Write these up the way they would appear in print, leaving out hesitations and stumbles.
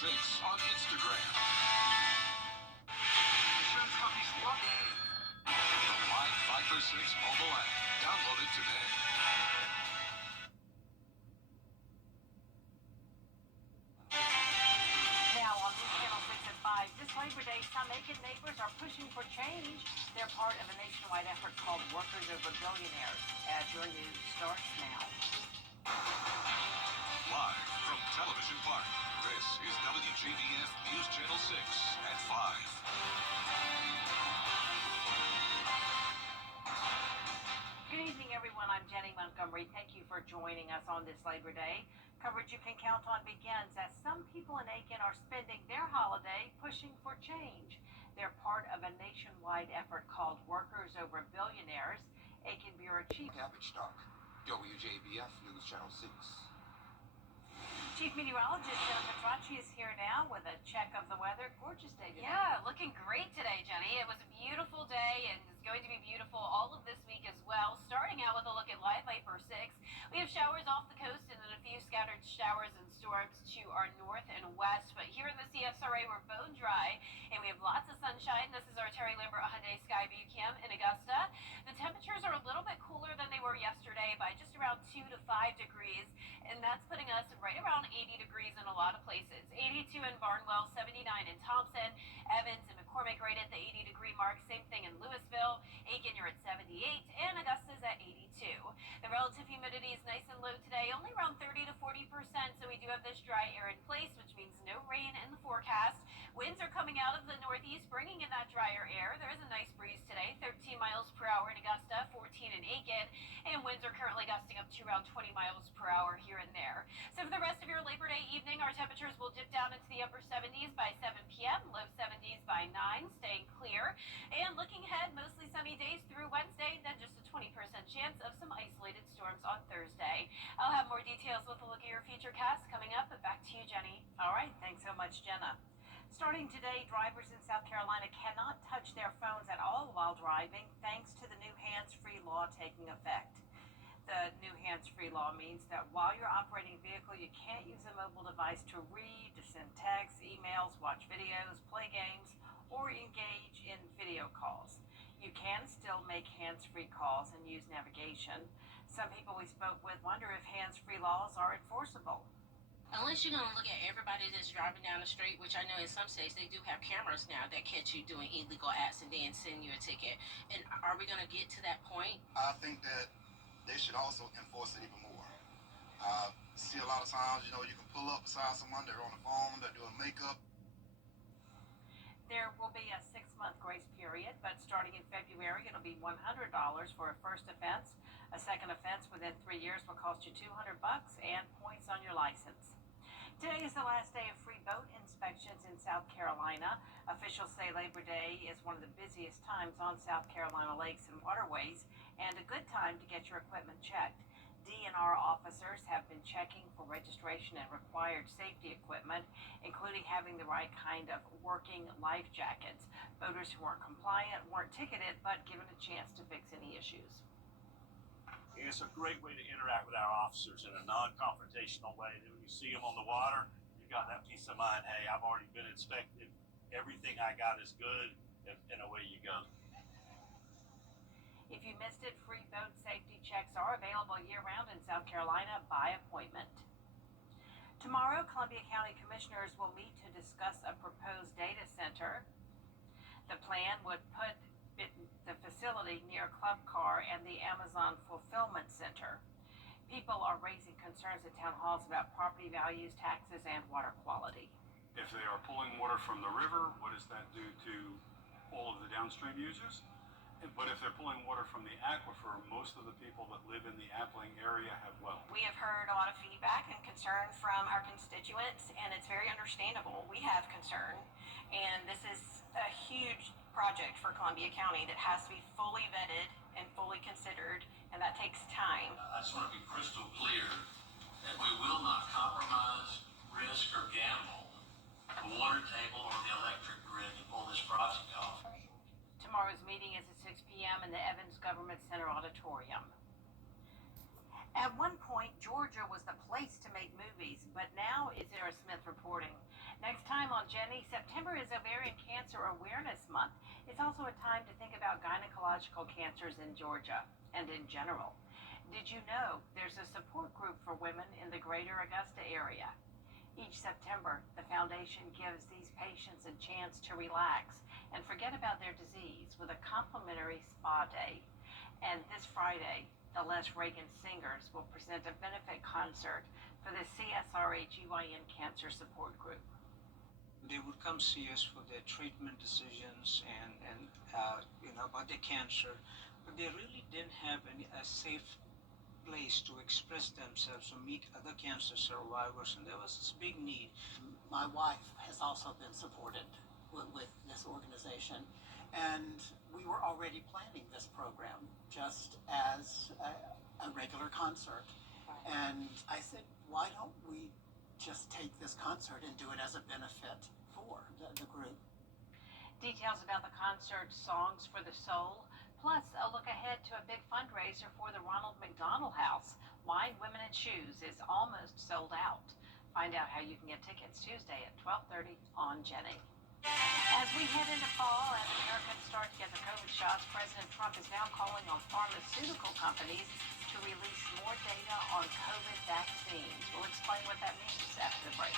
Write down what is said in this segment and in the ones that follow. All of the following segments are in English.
6 on Instagram. Insurance companies love the Live 5 for 6 mobile app. Download it today. Now on News Channel 6 at 5, this Labor Day, some Aiken neighbors are pushing for change. They're part of a nationwide effort called Workers Over Billionaires. As your news starts now. Live from Television Park, this is WJBF News Channel 6 at 5. Good evening, everyone. I'm Jenny Montgomery. Thank you for joining us on this Labor Day. Coverage you can count on begins as some people in Aiken are spending their holiday pushing for change. They're part of a nationwide effort called Workers Over Billionaires. Aiken Bureau Chief Cabbage Stock, WJBF News Channel 6. Chief Meteorologist Jennifer Tracci is here now with a check of the weather. Gorgeous day today. Yeah, looking great today, Jenny. It was a beautiful day and it's going to be beautiful all of this week as well. Starting out with a look at Live Viper 6. We have showers off the coast and then a few scattered showers and storms to our north and west. But here in the CSRA, we're bone dry and we have lots of sunshine. This is our Terry Lambert Hyundai Sky View Cam in Augusta. The temperatures are a little bit cooler than they were yesterday by just around 2 to 5 degrees. And that's putting us right around 80 degrees in a lot of places. 82 in Barnwell, 79 in Thompson, Evans and McCormick right at the 80-degree mark. Same thing in Louisville. Aiken, you're at 78, and Augusta's at 82. The relative humidity is nice and low today, only around 30 to 40%, so we do have this dry air in place, which means no rain in the forecast. Winds are coming out of the northeast, bringing in that drier air. There is a nice breeze today, 13 miles per hour in Augusta, 14 in Aiken, and winds are currently gusting up to around 20 miles per hour here and there. So for the rest of your Labor Day evening, our temperatures will dip down into the upper 70s by 7 p.m., low 70s by 9, staying clear. And looking ahead, mostly sunny days through Wednesday, then just a 20% chance of some isolated storms on Thursday. I'll have more details with a look at your future cast coming up, but back to you, Jenny. All right, thanks so much, Jenna. Starting today, drivers in South Carolina cannot touch their phones at all while driving, thanks to the new hands-free law taking effect. The new hands-free law means that while you're operating a vehicle, you can't use a mobile device to read, to send texts, emails, watch videos, play games, or engage in video calls. You can still make hands-free calls and use navigation. Some people we spoke with wonder if hands-free laws are enforceable. Unless you're going to look at everybody that's driving down the street, which I know in some states they do have cameras now that catch you doing illegal acts and then send you a ticket. And are we going to get to that point? I think that they should also enforce it even more. See a lot of times, you can pull up beside someone, they're on the phone, they're doing makeup. There will be a 6-month grace period, but starting in February, it'll be $100 for a first offense. A second offense within 3 years will cost you $200 and points on your license. Today is the last day of free boat inspections in South Carolina. Officials say Labor Day is one of the busiest times on South Carolina lakes and waterways, and a good time to get your equipment checked. DNR officers have been checking for registration and required safety equipment, including having the right kind of working life jackets. Boaters who weren't compliant weren't ticketed, but given a chance to fix any issues. It's a great way to interact with our officers in a non-confrontational way. That when you see them on the water, you've got that peace of mind. Hey, I've already been inspected. Everything I got is good, and away you go. If you missed it, free boat safety checks are available year-round in South Carolina by appointment. Tomorrow, Columbia County Commissioners will meet to discuss a proposed data center. The plan would put the facility near Club Car and the Amazon Fulfillment Center. People are raising concerns at town halls about property values, taxes, and water quality. If they are pulling water from the river, what does that do to all of the downstream users? But if they're pulling water from the aquifer, most of the people that live in the Appling area have wells. We have heard a lot of feedback and concern from our constituents, and it's very understandable. We have concern, and this is a huge project for Columbia County that has to be fully vetted and fully considered, and that takes time. I just want to be crystal clear that we will not compromise, risk, or gamble the water table or the electric grid to pull this project off. Tomorrow's meeting is at 6 p.m. in the Evans Government Center Auditorium. At one point, Georgia was the place to make movies, but now is Sarah Smith reporting. Next time on Jenny, September is Ovarian Cancer Awareness Month. It's also a time to think about gynecological cancers in Georgia and in general. Did you know there's a support group for women in the greater Augusta area? Each September, the foundation gives these patients a chance to relax and forget about their disease with a complimentary spa day. And this Friday, the Les Reagan Singers will present a benefit concert for the CSRH-UIN Cancer Support Group. They would come see us for their treatment decisions and about their cancer, but they really didn't have a safe place to express themselves or meet other cancer survivors, and there was this big need. My wife has also been supported with this organization, and we were already planning this program just as a regular concert. And I said, why don't we just take this concert and do it as a benefit for the group? Details about the concert, Songs for the Soul, plus a look ahead to a big fundraiser for the Ronald McDonald House. Wine, Women, and Shoes is almost sold out. Find out how you can get tickets Tuesday at 12:30 on Jenny. As we head into fall, as Americans start to get the COVID shots, President Trump is now calling on pharmaceutical companies to release more data on COVID vaccines. We'll explain what that means after the break.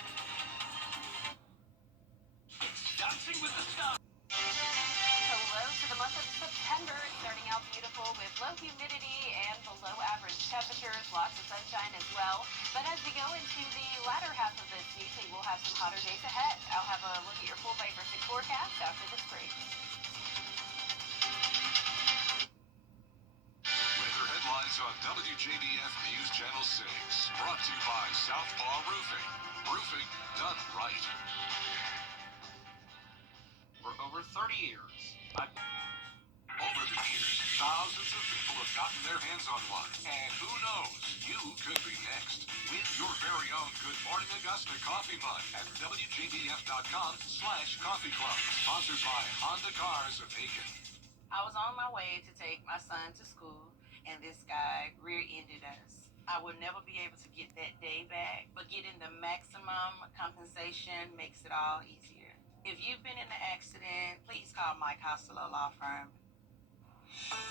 Dancing with the Stars. Hello for the month of September. It's starting out beautiful with low humidity and below average temperatures, lots of sunshine as well. But as we go into the latter half of this week, we will have some hotter days ahead. I'll have a look at your full diversity forecast after this break. Weather headlines on WJBF News Channel 6. Brought to you by Southpaw Roofing. Roofing done right. For over 30 years, Over the years, thousands of people have gotten their hands on one. And who knows, you could be next. Win your very own Good Morning Augusta coffee mug at WJBF.com/coffee club. Sponsored by Honda Cars of Aiken. I was on my way to take my son to school, and this guy rear-ended us. I will never be able to get that day back, but getting the maximum compensation makes it all easier. If you've been in an accident, please call Mike Costello Law Firm.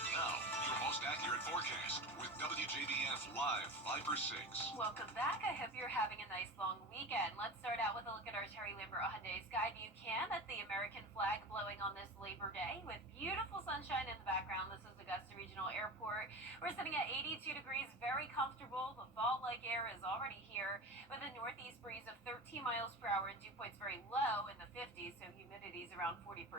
Now, your most accurate forecast with WJBF Live Viper 6. Welcome back. I hope you're having a nice long weekend. Let's start out with a look at our Terry Lambert Hyundai Skyview cam at the American flag blowing on this Labor Day with beautiful sunshine in the background. This is Augusta Regional Airport. We're sitting at 82 degrees, very comfortable. The fall-like air is already here with a northeast breeze of 13 miles per hour and dew points very low in the 50s, so humidity is around 40%.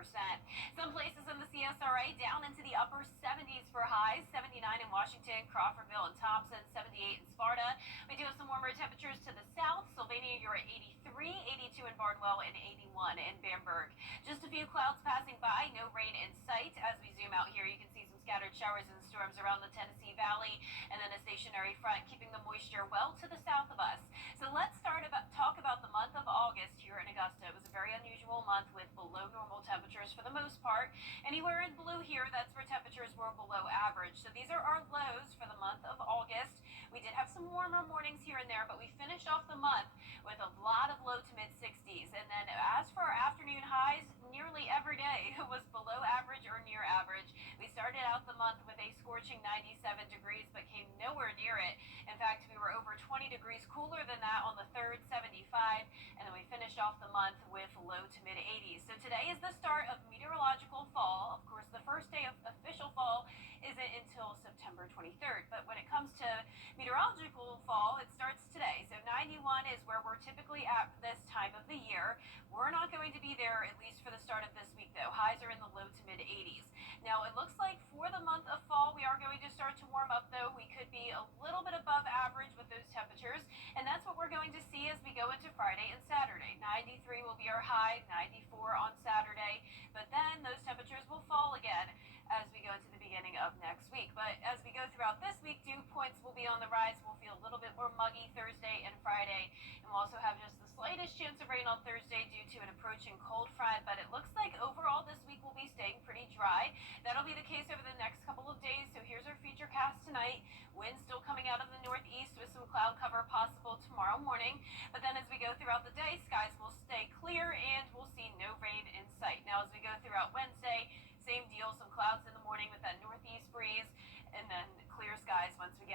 Some places in the CSRA down into the upper 70s for highs, 79 in Washington, Crawfordville and Thompson, 78 in Sparta. We do have some warmer temperatures to the south. Sylvania, you're at 83, 82 in Barnwell, and 81 in Bamberg. Just a few clouds passing by, no rain in sight. As we zoom out here, you can see some scattered showers and storms around the Tennessee Valley, and then a stationary front keeping the moisture well to the south of us. So let's talk about the month of August here in Augusta. It was a very unusual month with below normal temperatures for the most part. Anywhere in blue here, that's where temperatures were below average. So these are our lows for the month of August. We did have some warmer mornings here and there, but we finished off the month with a lot of low to mid 60s. And then as for our afternoon highs, nearly every day was below average or near average. We started out the month with a scorching 97 degrees, but came nowhere near it. In fact, we were over 20 degrees cooler than that on the 3rd, 75, and then we finished off the month with low to mid 80s. So today is the start of meteorological fall. Of course, the first day of official fall isn't until September 23rd, but when it comes to meteorological fall, it starts today. So 91 is where we're typically at this time of the year. We're not going to be there, at least for the start of this week, though. Highs are in the low to mid 80s. Now, it looks like for the month of fall, we are going to start to warm up, though. We could be a little bit above average with those temperatures, and that's what we're going to see as we go into Friday and Saturday. 93 will be our high, 94 on Saturday, but then those temperatures will fall again as we go into the beginning of next week. But as we go throughout this week, dew points will be on the rise. We'll feel a little bit more muggy Thursday and Friday, and we'll also have just the slightest chance of rain on Thursday due to an approaching cold front, but it looks like overall this week will be staying pretty dry. That'll be the case over the next couple of days, so here's our future cast tonight. Wind still coming out of the northeast with some cloud cover possible tomorrow morning, but then as we go throughout the day, skies will stay clear.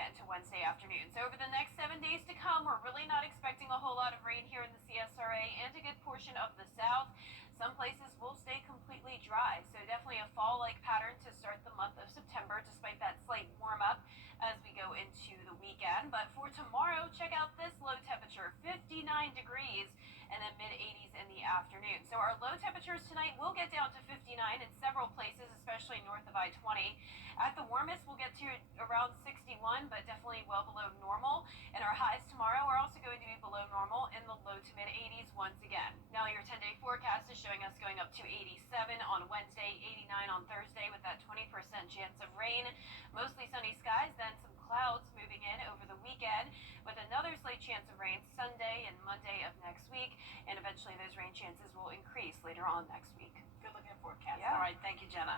into Wednesday afternoon. So over the next 7 days to come, we're really not expecting a whole lot of rain here in the CSRA and a good portion of the south. Some places will stay completely dry, so definitely a fall-like pattern to start the month of September, despite that slight warm-up as we go into the weekend. But for tomorrow, check out this low temperature, 59 degrees, and then mid-80s in the afternoon. So our low temperatures tonight will get down to 59 in several places, especially north of I-20. At the warmest, we'll get to around 61, but definitely well below normal. And our highs tomorrow are also going to be below normal in the low to mid-80s once again. Now your 10-day forecast is showing us going up to 87 on Wednesday, 89 on Thursday with that 20% chance of rain. Mostly sunny skies, then some clouds moving in over the weekend with another slight chance of rain Sunday and Monday of next week. And eventually those rain chances will increase later on next week. Good looking forecast. Yeah. All right, thank you, Jenna.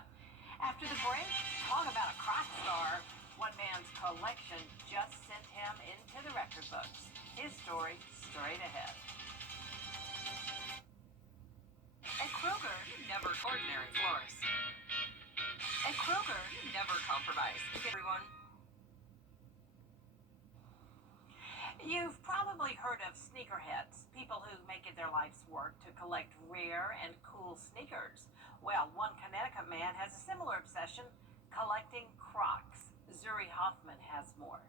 After the break, talk about a crock star. One man's collection just sent him into the record books. His story straight ahead. At Kroger, never ordinary florist. At Kroger, never compromise. Everyone. You've probably heard of sneakerheads, people who make it their life's work to collect rare and cool sneakers. Well, one Connecticut man has a similar obsession, collecting Crocs. Zuri Hoffman has more.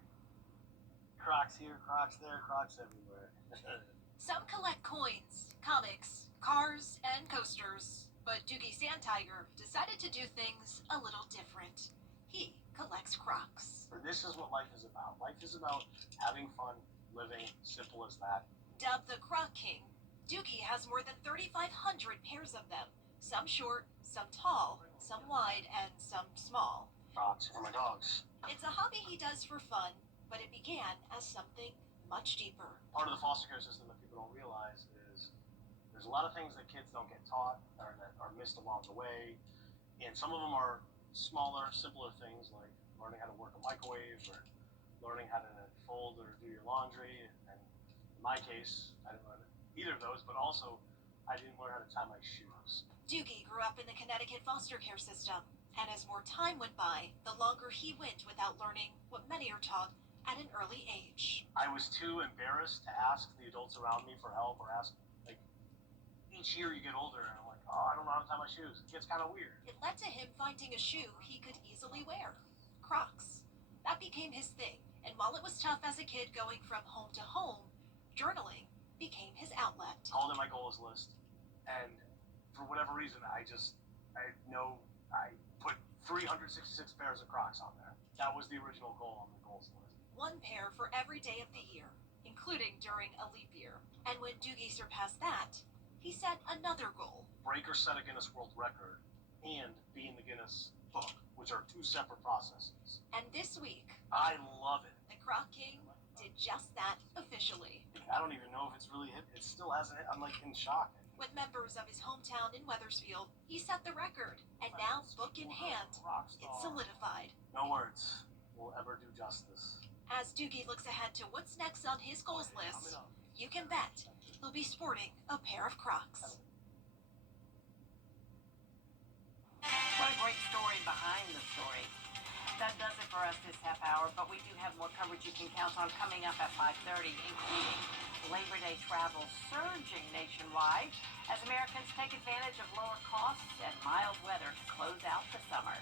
Crocs here, Crocs there, Crocs everywhere. Some collect coins, comics, cars, and coasters. But Doogie Sandtiger decided to do things a little different. He collects Crocs. This is what life is about. Life is about having fun, living, simple as that. Dubbed the Croc King, Doogie has more than 3,500 pairs of them. Some short, some tall, some wide, and some small. Crocs for my dogs. It's a hobby he does for fun, but it began as something much deeper. Part of the foster care system that people don't realize is there's a lot of things that kids don't get taught or that are missed along the way. And some of them are smaller, simpler things like learning how to work a microwave or learning how to fold or do your laundry. And in my case, I didn't learn either of those, but also I didn't learn how to tie my shoes. Doogie grew up in the Connecticut foster care system, and as more time went by, the longer he went without learning what many are taught at an early age. I was too embarrassed to ask the adults around me for help or ask, like, each year you get older and I'm like, oh, I don't know how to tie my shoes. It gets kind of weird. It led to him finding a shoe he could easily wear. Crocs. That became his thing, and while it was tough as a kid going from home to home, journaling became his outlet. Called it my goals list, and for whatever reason, I put 366 pairs of Crocs on there. That was the original goal on the goals list. One pair for every day of the year, including during a leap year. And when Doogie surpassed that, he set another goal. Break or set a Guinness World Record and be in the Guinness book, which are two separate processes. And this week, I love it. the Croc King did just that officially. I don't even know if it's really hit. It still hasn't hit. I'm like in shock. With members of his hometown in Wethersfield, he set the record. And now, book in hand, it's solidified. No words will ever do justice. As Doogie looks ahead to what's next on his goals list, you can bet he'll be sporting a pair of Crocs. What a great story behind the story. That does it for us this half hour, but we do have more coverage you can count on coming up at 5:30, including Labor Day travel surging nationwide as Americans take advantage of lower costs and mild weather to close out the summer.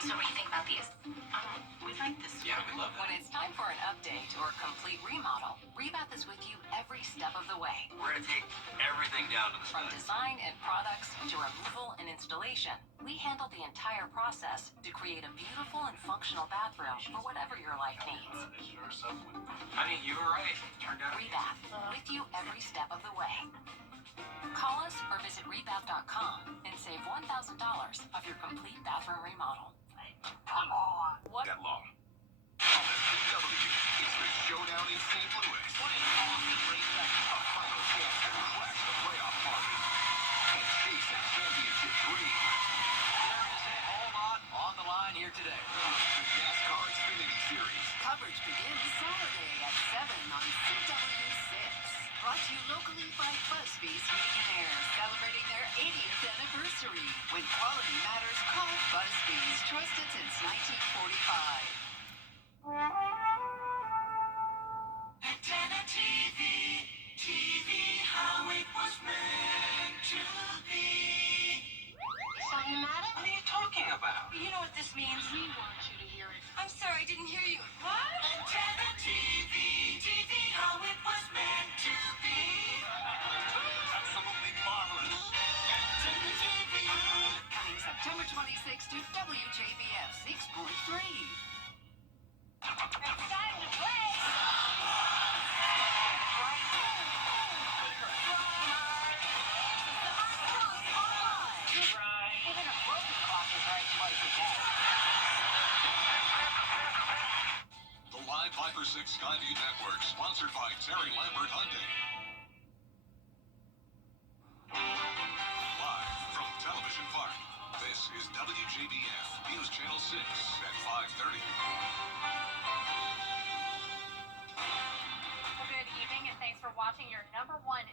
So what do you think about these? We like this. Yeah, we love that. When it's time for an update or complete remodel, Rebath is with you every step of the way. We're going to take everything down to the From studs. design and products to removal and installation, we handle the entire process to create a beautiful and functional bathroom for whatever your life needs. Honey, you were right. Turned out. Rebath, with you every step of the way. Call us or visit rebath.com and save $1,000 off your complete bathroom remodel. Come on. today. The NASCAR Xfinity Series. Coverage begins Saturday at 7 on CW6. Brought to you locally by Busby's Heating and Air, celebrating their 80th anniversary. When quality matters, call Busby's. Trusted since 1945. Antenna TV, TV how it was meant to be. Something the matter? What are you talking about? You know what this means? We want you to hear it. I'm sorry, I didn't hear you. What? Antenna TV, TV how it was meant to be. Absolutely marvelous. Antenna TV. Coming September 26th to WJBF 6.3. It's time to play. Even a broken clock is right twice a day. The Live Viper 6 Skyview Network, sponsored by Terry Lambert Hyundai. Live from Television Park, this is WJBF News Channel 6 at 5:30. Well, good evening, and thanks for watching your #1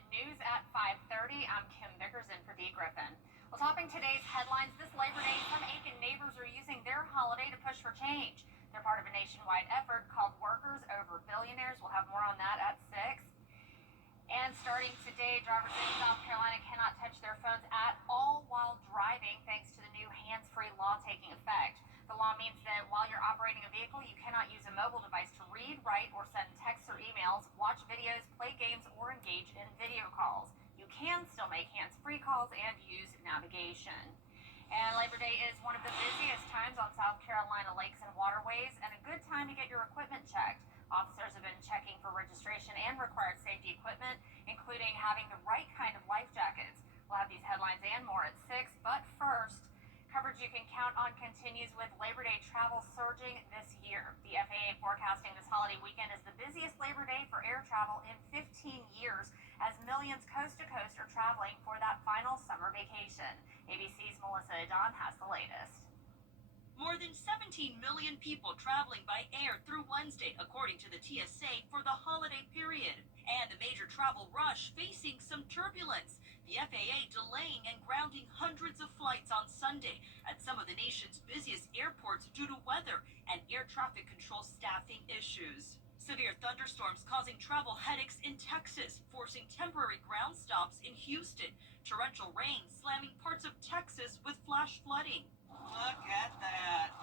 news at 5:30. I'm Kim Bickerson for Dee Griffin. Well, topping today's headlines, this Labor Day, some Aiken neighbors are using their holiday to push for change. They're part of a nationwide effort called Workers Over Billionaires. We'll have more on that at 6. And starting today, drivers in South Carolina cannot touch their phones at all while driving, thanks to the new hands-free law taking effect. The law means that while you're operating a vehicle, you cannot use a mobile device to read, write, or send texts or emails, watch videos, play games, or engage in video calls. You can still make hands-free calls and use navigation. And Labor Day is one of the busiest times on South Carolina lakes and waterways, and a good time to get your equipment checked. Officers have been checking for registration and required safety equipment, including having the right kind of life jackets. We'll have these headlines and more at 6, but first, coverage you can count on continues with Labor Day travel surging this year. The FAA forecasting this holiday weekend is the busiest Labor Day for air travel in 15 years, as millions coast to coast are traveling for that final summer vacation. ABC's Melissa Adon has the latest. More than 17 million people traveling by air through Wednesday, according to the TSA, for the holiday period. And a major travel rush facing some turbulence. The FAA delaying and grounding hundreds of flights on Sunday at some of the nation's busiest airports due to weather and air traffic control staffing issues. Severe thunderstorms causing travel headaches in Texas, forcing temporary ground stops in Houston. Torrential rain slamming parts of Texas with flash flooding. Look at that.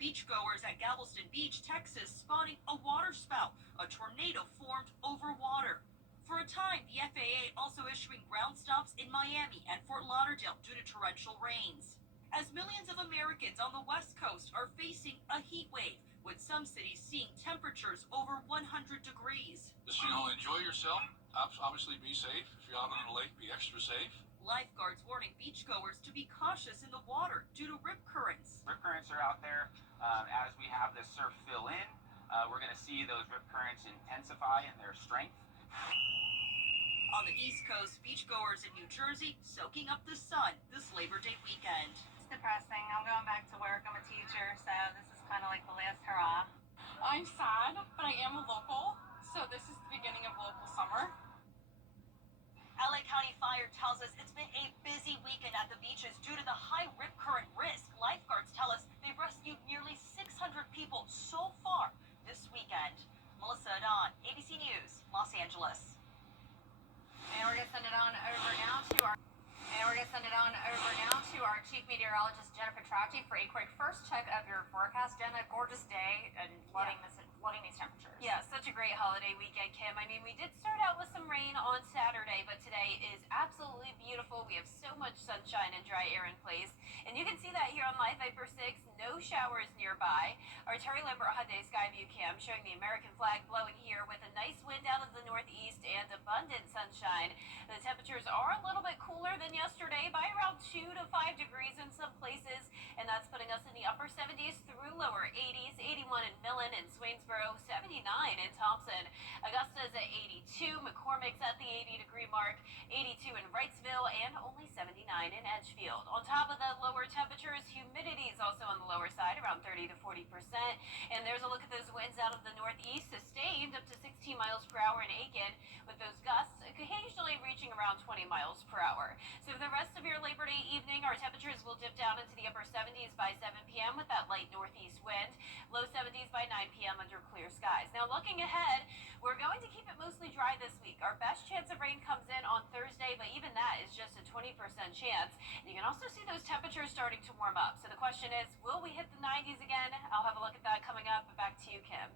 Beachgoers at Galveston Beach, Texas, spotting a water spout. A tornado formed over water. For a time, the FAA also issuing ground stops in Miami and Fort Lauderdale due to torrential rains. As millions of Americans on the West Coast are facing a heat wave, with some cities seeing temperatures over 100 degrees. Just, enjoy yourself. Obviously, be safe. If you're out on the lake, be extra safe. Lifeguards warning beachgoers to be cautious in the water due to rip currents. Rip currents are out there. As we have the surf fill in, we're going to see those rip currents intensify in their strength. On the East Coast, beachgoers in New Jersey soaking up the sun this Labor Day weekend. It's depressing. I'm going back to work. I'm a teacher, so this is kind of like the last hurrah. I'm sad, but I am a local, so this is the beginning of local summer. LA County Fire tells us it's been a busy weekend at the beaches due to the high rip current risk. Lifeguards tell us they've rescued nearly 600 people so far this weekend. Melissa Adon, ABC News, Los Angeles. And we're going to send it on over now to our Chief Meteorologist, Jennifer Trauty, for a quick first check of your forecast. Jenna, gorgeous day and loving these temperatures. Yeah, such a great holiday weekend, Kim. I mean, we did start out with some rain on Saturday, but today is absolutely beautiful. We have so much sunshine and dry air in place. And you can see that here on Live Viper 6. No showers nearby. Our Terry Lambert Hyundai Skyview cam showing the American flag blowing here with a nice wind out of the northeast and abundant sunshine. The temperatures are a little bit cooler than yesterday by around 2 to 5 degrees in some places, and that's putting us in the upper 70s through lower 80s, 81 in Millen and Swainsboro, 79 in Thompson. Augusta Augusta's at 82, McCormick's at the 80-degree mark, 82 in Wrightsville, and only 79 in Edgefield. On top of the lower temperatures, humidity is also on the lower side, around 30 to 40%. And there's a look at those winds out of the northeast, sustained up to 16 miles per hour in Aiken, with those gusts occasionally reaching around 20 miles per hour. So for the rest of your Labor Day evening, our temperatures will dip down into the upper 70s by 7 p.m. with that light northeast wind, low 70s by 9 p.m. under clear skies. Now looking ahead, we're going to keep it mostly dry this week. Our best chance of rain comes in on Thursday, but even that is just a 20% chance. And you can also see those temperatures starting to warm up. So the question is, will we hit the 90s again? I'll have a look at that coming up. Back to you, Kim.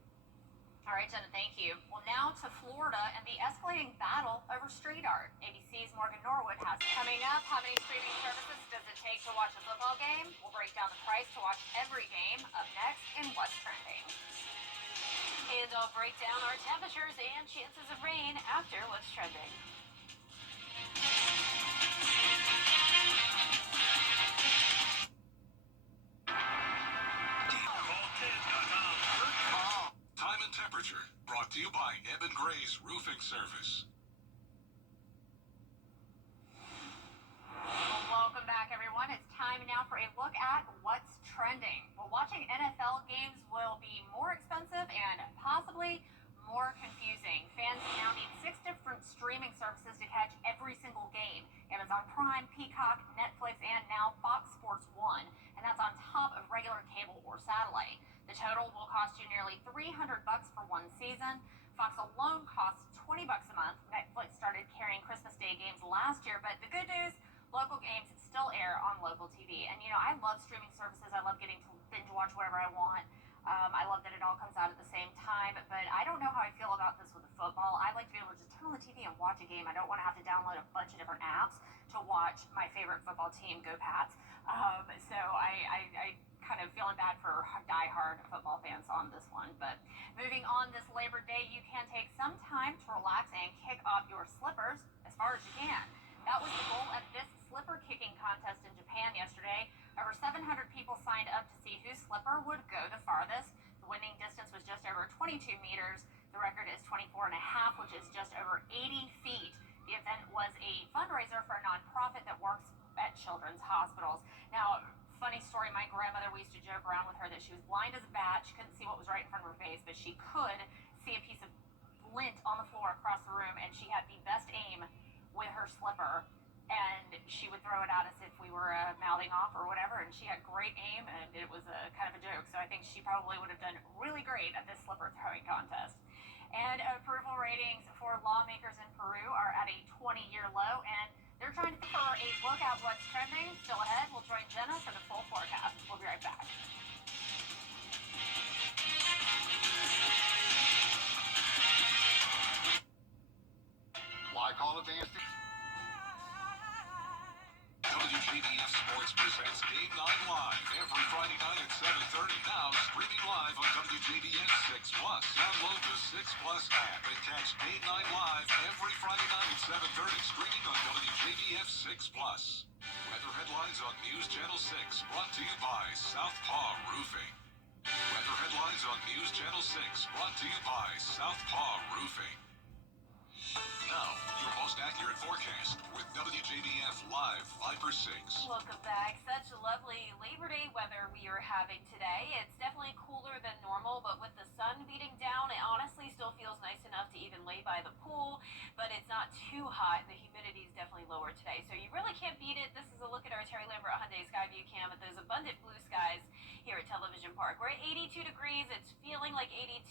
All right, Jenna, thank you. Well, now to Florida and the escalating battle over street art. ABC's Morgan Norwood has coming up. How many streaming services does it take to watch a football game? We'll break down the price to watch every game up next in What's Trending. And I'll break down our temperatures and chances of rain after What's Trending. Time and temperature brought to you by Eben Gray's Roofing Service. Well, welcome back, everyone. It's time now for a look at what's trending. Well, watching NFL games will be more expensive and possibly more confusing. Fans now need 6 different streaming services to catch every single game. Amazon Prime, Peacock, Netflix, and now Fox Sports 1. And that's on top of regular cable or satellite. The total will cost you nearly $300 for one season. Fox alone costs $20 a month. Netflix started carrying Christmas Day games last year, but the good news, local games still air on local TV. And, you know, I love streaming services. I love getting to binge watch whatever I want. I love that it all comes out at the same time, but I don't know how I feel about this with the football. I like to be able to just turn on the TV and watch a game. I don't want to have to download a bunch of different apps to watch my favorite football team, go Pats. So I kind of feeling bad for die-hard football fans on this one. But moving on this Labor Day, you can take some time to relax and kick off your slippers as far as you can. That was the goal at this slipper kicking contest in Japan yesterday. Over 700 people signed up to see whose slipper would go the farthest. The winning distance was just over 22 meters. The record is 24 and a half, which is just over 80 feet. The event was a fundraiser for a nonprofit that works at children's hospitals. Now, funny story, my grandmother, we used to joke around with her that she was blind as a bat. She couldn't see what was right in front of her face, but she could see a piece of lint on the floor across the room, and she had the best aim with her slipper, and she would throw it out as if we were mouthing off or whatever, and she had great aim, and it was a kind of a joke. So I think she probably would have done really great at this slipper throwing contest. And approval ratings for lawmakers in Peru are at a 20-year low, and they're trying to for a look at what's trending. Still ahead, we'll join Jenna for the full forecast. We'll be right back. Like all advanced. WJBF Sports presents Game 9 Live every Friday night at 7:30. Now streaming live on WJBF 6 Plus. Download the 6 Plus app and catch Game 9 Live every Friday night at 7:30. Streaming on WJBF 6 Plus. Weather headlines on News Channel 6 brought to you by Southpaw Roofing. Weather headlines on News Channel 6 brought to you by Southpaw Roofing. Now, your most accurate forecast with WJBF Live 5/6. Welcome back. Such lovely Labor Day weather we are having today. It's definitely cooler than normal, but with the sun beating down, it honestly still feels nice enough to even lay by the pool, but it's not too hot. The humidity is definitely lower today, so you really can't beat it. This is a look at our Terry Lambert Hyundai Skyview cam at those abundant blue skies here at Television Park. We're at 82 degrees. It's feeling like 82.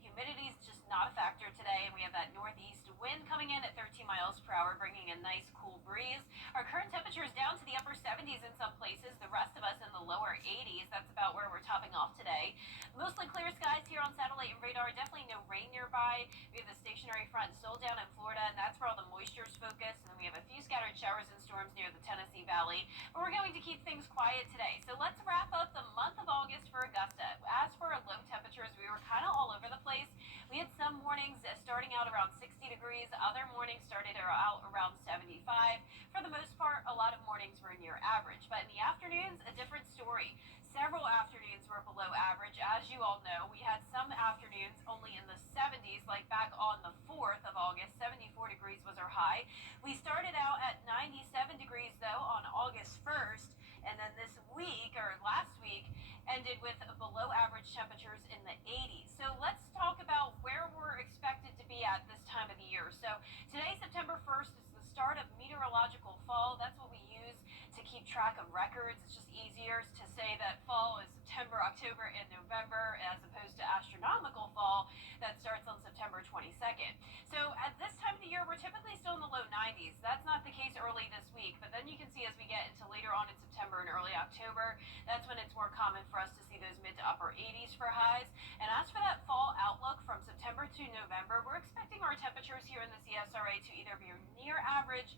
Humidity is just not a factor today, and we have that northeast wind coming in at 13 miles per hour, bringing a nice cool breeze. Our current temperature is down to the upper 70s in some places. The rest of us in the lower 80s. That's about where we're topping off today. Mostly clear skies here on satellite and radar. Definitely no rain nearby. We have the stationary front still down in Florida, and that's where all the moisture is focused. And then we have a few scattered showers and storms near the Tennessee Valley. But we're going to keep things quiet today. So let's wrap up the month of August for Augusta. As for our low temperatures, we were kind of all over the place. We had some mornings starting out around 60 degrees. Other mornings started out around 75. For the most part, a lot of mornings were near average. But in the afternoons, a different story. Several afternoons were below average. As you all know, we had some afternoons only in the 70s, like back on the 4th of August. 74 degrees was our high. We started out at 97 degrees, though, on August 1st. And then this week, or last week, ended with below average temperatures in the 80s. So let's talk about where we're expected to be at this time of the year. So today, September 1st, is the start of meteorological fall. That's what we use to keep track of records. It's just easier to say that fall is September, October, and November, as opposed to astronomical fall that starts on September 22nd. So at this time of the year, we're typically still in the low 90s. That's not the case early this week, but then you can see as we get into later on in September and early October, that's when it's more common for us to see those mid to upper 80s for highs. And as for that fall outlook from September to November, we're expecting our temperatures here in the CSRA to either be near average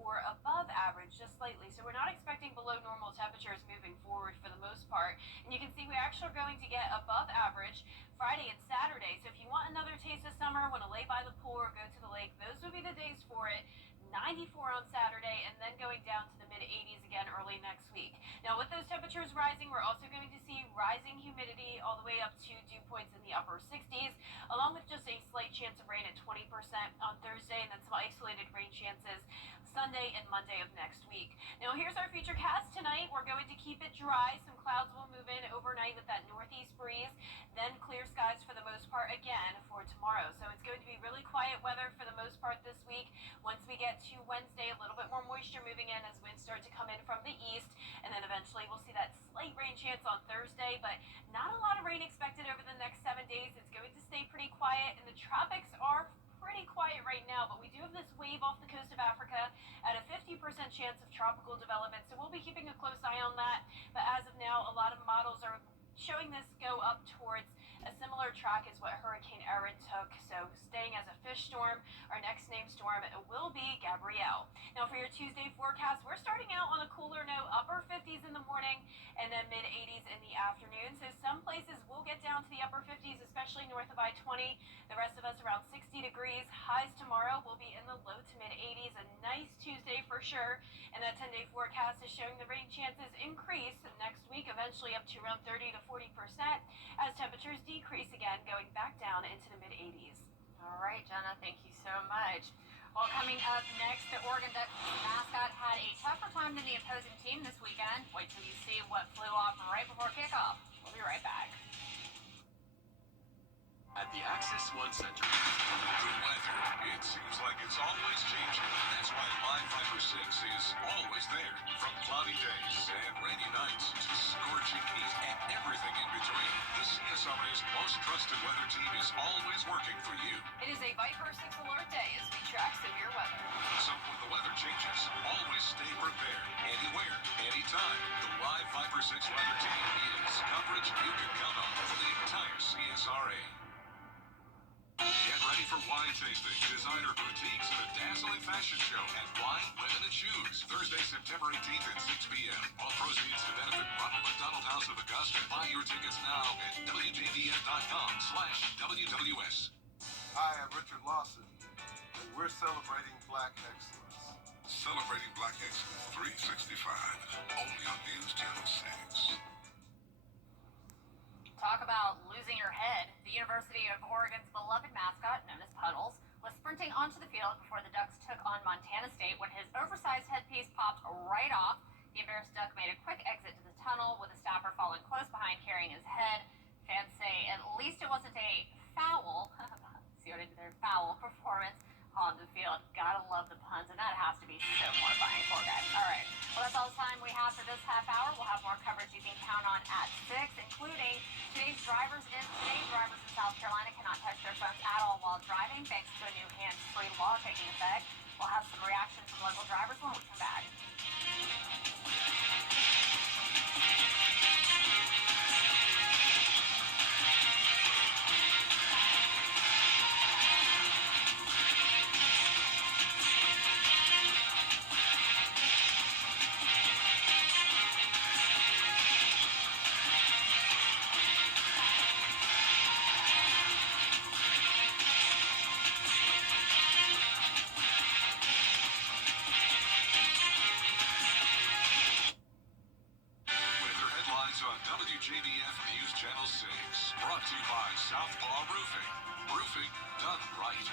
or above average, just slightly. So we're not expecting below normal temperatures moving forward for the most part. And you can see we actually are going to get above average Friday and Saturday. So if you want another taste of summer, want to lay by the pool or go to the lake, those would be the days for it. 94 on Saturday, and then going down to the mid-80s again early next week. Now, with those temperatures rising, we're also going to see rising humidity all the way up to dew points in the upper 60s, along with just a slight chance of rain at 20% on Thursday, and then some isolated rain chances Sunday and Monday of next week. Now, here's our future cast tonight. We're going to keep it dry. Some clouds will move in overnight with that northeast breeze, then clear skies for the most part again for tomorrow. So it's going to be really quiet weather for the most part this week. Once we get to Wednesday, a little bit more moisture moving in as winds start to come in from the east, and then eventually we'll see that slight rain chance on Thursday, but not a lot of rain expected over the next 7 days. It's going to stay pretty quiet, and the tropics are pretty quiet right now, but we do have this wave off the coast of Africa at a 50% chance of tropical development, so we'll be keeping a close eye on that. But as of now, a lot of models are showing this go up towards a similar track as what Hurricane Erin took, so staying as a fish storm. Our next named storm will be Gabrielle. Now for your Tuesday forecast, we're starting out on a cooler note, upper 50s in the morning and then mid 80s in the afternoon. So some places will get down to the upper 50s, especially north of I-20. The rest of us around 60 degrees. Highs tomorrow will be in the low to mid 80s. A nice Tuesday for sure. And that 10-day forecast is showing the rain chances increase next week, eventually up to around 30 to 40% as temperatures decrease again, going back down into the mid 80s. All right, Jenna, thank you so much. Well, coming up next, the Oregon Ducks mascot had a tougher time than the opposing team this weekend. Wait till you see what flew off right before kickoff. We'll be right back. At the Access One Center, the weather, it seems like it's always changing. That's why Live Viper 6 is always there. From cloudy days and rainy nights to scorching heat and everything in between, the CSRA's most trusted weather team is always working for you. It is a Viper 6 alert day as we track severe weather. So when the weather changes, always stay prepared. Anywhere, anytime. The Live Viper 6 weather team is coverage you can count on for the entire CSRA. Get ready for wine tasting, designer boutiques, and a dazzling fashion show at Wine, Women, and Shoes. Thursday, September 18th at 6 p.m. All proceeds to benefit Ronald McDonald House of Augusta. Buy your tickets now at WJBF.com/WWS. Hi, I'm Richard Lawson, and we're celebrating Black Excellence. Celebrating Black Excellence 365, only on News Channel 6. Talk about losing your head. The University of Oregon's beloved mascot, known as Puddles, was sprinting onto the field before the Ducks took on Montana State when his oversized headpiece popped right off. The embarrassed Duck made a quick exit to the tunnel with a staffer following close behind carrying his head. Fans say at least it wasn't a foul, see what I did there, foul performance on the field. Gotta love the puns, and that has to be so mortifying. Poor guy. All right. Well, that's all the time we have for this half hour. We'll have more coverage you can count on at 6, including today's drivers in South Carolina cannot touch their phones at all while driving, thanks to a new hands-free law taking effect. We'll have some reactions from local drivers when we come back. on WJBF News Channel 6. Brought to you by Southpaw Roofing. Roofing done right.